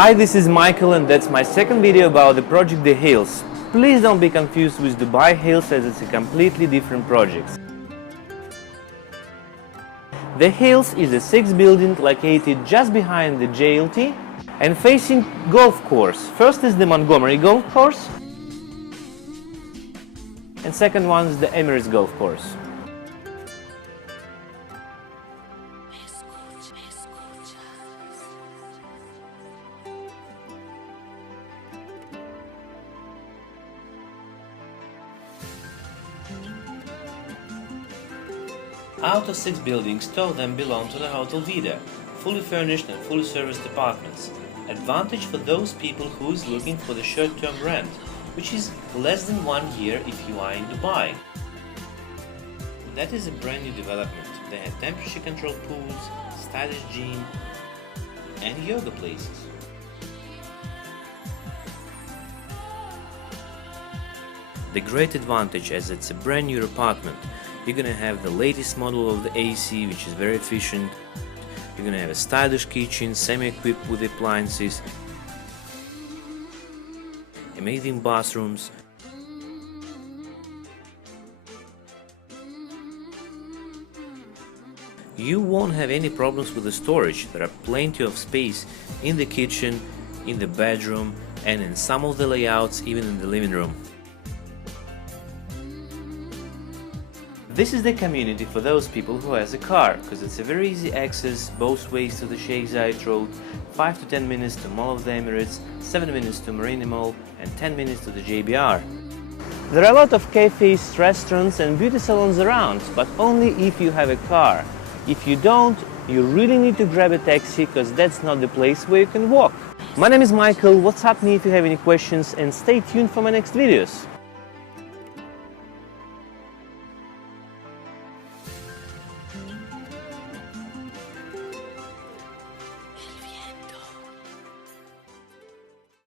Hi, this is Mikhail and that's my second video about the project The Hills. Please don't be confused with Dubai Hills as it's a completely different project. The Hills is a 6 building located just behind the Realty and facing golf course. First is the Montgomerie golf course and second one is the Emirates golf course. Out of 6 buildings, 2 of them belong to the Hotel Vida, fully furnished and fully serviced apartments. Advantage for those people who is looking for the short-term rent, which is less than 1 year if you are in Dubai. That is a brand new development. They have temperature-controlled pools, stylish gym and yoga places. The great advantage, as it's a brand new apartment, you're gonna have the latest model of the AC, which is very efficient. You're gonna have a stylish kitchen, semi-equipped with appliances, amazing bathrooms, you won't have any problems with the storage. There are plenty of space in the kitchen, in the bedroom, and in some of the layouts, even in the living room. This is the community for those people who has a car, because it's a very easy access both ways to the Sheikh Zayed Road, 5 to 10 minutes to Mall of the Emirates, 7 minutes to Marina Mall and 10 minutes to the JBR. There are a lot of cafes, restaurants and beauty salons around, but only if you have a car. If you don't, you really need to grab a taxi, because that's not the place where you can walk. My name is Michael, WhatsApp me if you have any questions and stay tuned for my next videos.